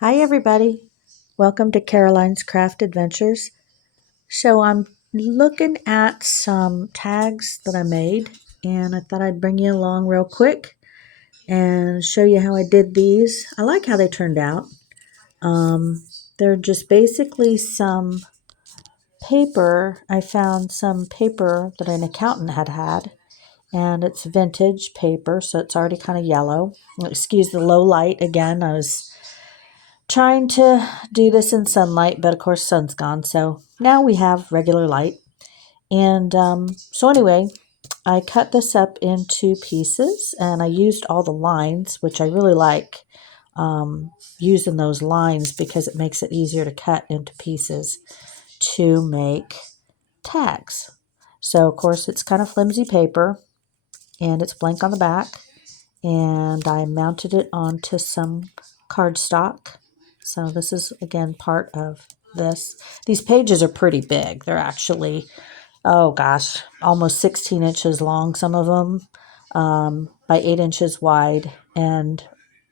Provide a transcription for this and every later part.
Hi, everybody. Welcome to Caroline's Craft Adventures. So, I'm looking at some tags that I made, and I thought I'd bring you along real quick and show you how I did these. I like how they turned out. They're just basically some paper. I found some paper that an accountant had, and it's vintage paper, so it's already kind of yellow. Excuse the low light again. I was trying to do this in sunlight, but of course sun's gone, so now we have regular light. And so anyway, I cut this up into pieces, and I used all the lines, which I really like using those lines because it makes it easier to cut into pieces to make tags. So of course it's kind of flimsy paper, and it's blank on the back, and I mounted it onto some cardstock. So this is, again, part of this. These pages are pretty big. They're actually, oh gosh, almost 16 inches long, some of them, by 8 inches wide. And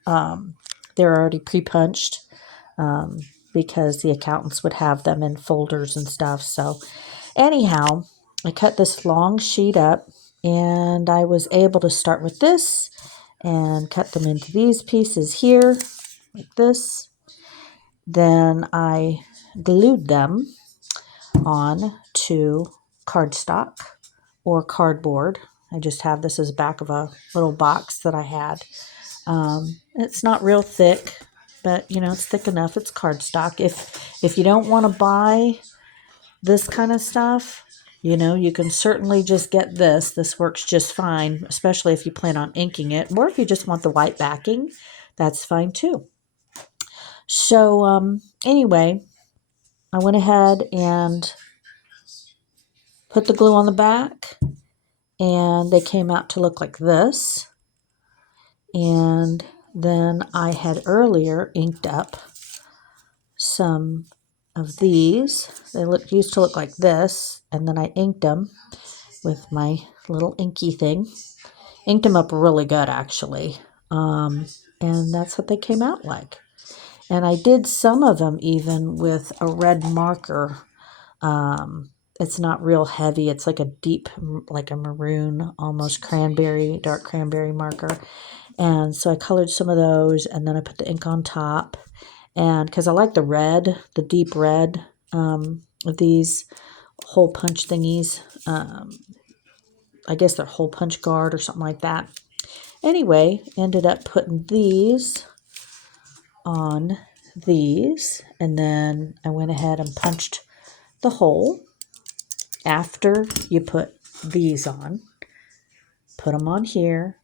they're already pre-punched because the accountants would have them in folders and stuff. So anyhow, I cut this long sheet up, and I was able to start with this and cut them into these pieces here, like this. Then I glued them on to cardstock or cardboard. I just have this as back of a little box that I had. It's not real thick, but it's thick enough. It's cardstock. If you don't want to buy this kind of stuff, you can certainly just get this. This works just fine, especially if you plan on inking it, or if you just want the white backing, that's fine too. So anyway, I went ahead and put the glue on the back, and they came out to look like this. And then I had earlier inked up some of these. They used to look like this, and then I inked them with my little inky thing. Inked them up really good, actually. And that's what they came out like. And I did some of them even with a red marker. It's not real heavy. It's like a deep, like a maroon, almost cranberry, dark cranberry marker. And so I colored some of those, and then I put the ink on top. And because I like the red, the deep red of these hole punch thingies. I guess they're hole punch guard or something like that. Anyway, ended up putting these on these, and then I went ahead and punched the hole after you put these on. Put them on here,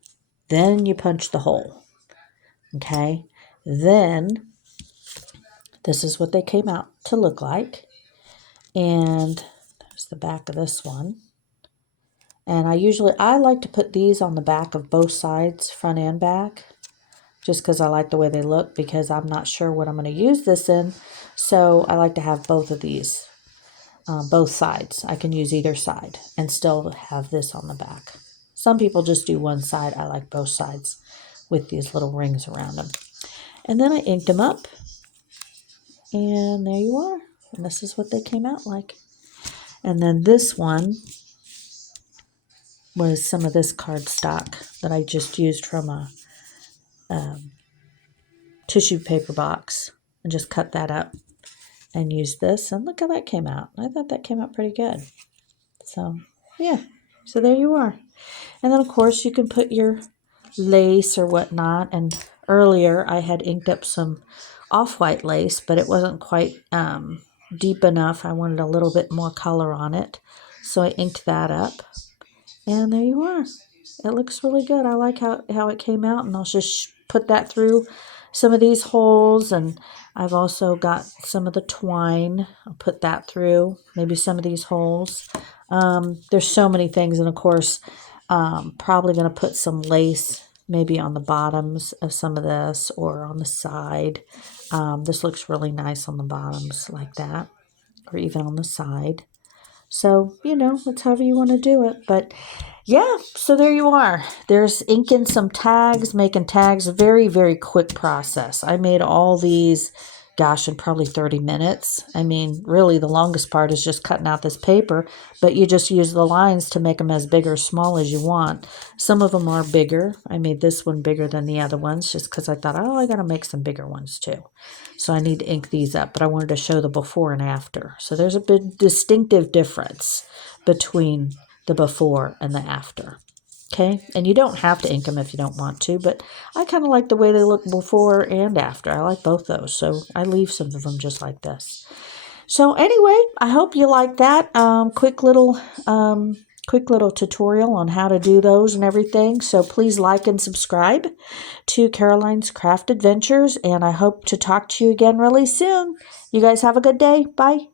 then you punch the hole. Okay, then this is what they came out to look like, and there's the back of this one. And I like to put these on the back of both sides, front and back, just because I like the way they look, because I'm not sure what I'm going to use this in. So I like to have both of these, both sides. I can use either side and still have this on the back. Some people just do one side. I like both sides with these little rings around them. And then I inked them up, and there you are. And this is what they came out like. And then this one was some of this cardstock that I just used from a tissue paper box, and just cut that up and used this, and look how that came out. I thought that came out pretty good. So yeah, so there you are. And then of course you can put your lace or whatnot, and earlier I had inked up some off-white lace, but it wasn't quite deep enough. I wanted a little bit more color on it, so I inked that up, and there you are. It looks really good. I like how it came out, and I'll just put that through some of these holes, and I've also got some of the twine. I'll put that through maybe some of these holes. There's so many things, and of course, probably going to put some lace maybe on the bottoms of some of this or on the side. This looks really nice on the bottoms like that, or even on the side. So, it's however you want to do it. But yeah, so there you are. There's inking some tags, making tags, a very, very quick process. I made all these, gosh, in probably 30 minutes. I mean, really, the longest part is just cutting out this paper, but you just use the lines to make them as big or small as you want. Some of them are bigger. I made this one bigger than the other ones just because I thought, I got to make some bigger ones too. So I need to ink these up, but I wanted to show the before and after. So there's a big distinctive difference between the before and the after. Okay, and you don't have to ink them if you don't want to, but I kind of like the way they look before and after. I like both those, so I leave some of them just like this. So anyway, I hope you like that quick little tutorial on how to do those and everything. So please like and subscribe to Caroline's Craft Adventures, and I hope to talk to you again really soon. You guys have a good day. Bye.